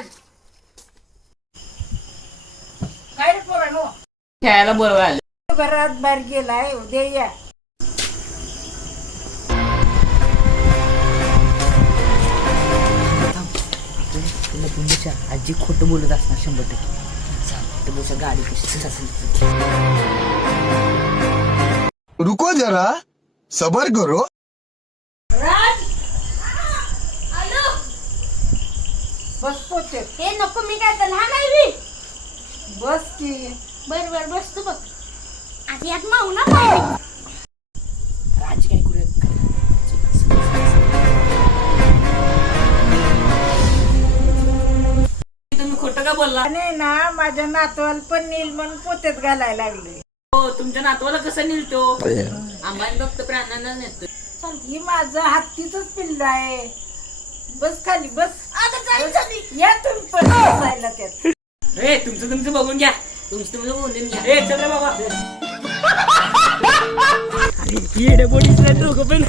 राज काय रे पोरांनो खेळायला बोलवाय आले. घरात बाहेर गेलाय उद्या या. तुला तुमच्या आजी खोटं बोलत असणार 100%. तुझ्या गाडी कशी असेल. रुको जरा सबर करो. राज आलो. बस पोते हे नको मी काय तर लहान आहे मी. बस की बर बर बस तू बघ. आधी यात मावना पाहिजे. आजी काय करूया. तुम्ही खोटं का बोलला. आणि ना माझ्या नातवाला पण नील म्हणून पोत्यात घालायला लागले. हो तुमच्या नातवाला कसं निघतो. आम्हाला फक्त प्राण्यांना नेतो. ही माझं हत्तीच पिल्ल आहे. बस खाली बस. आता जायचं या तुम्ही पण बसायला त्यात. ए तुमचं बघून घ्या. तुमचं बोलून घ्या. ए चल रे बाबा. अरे येडे बोडीच दोघं पण.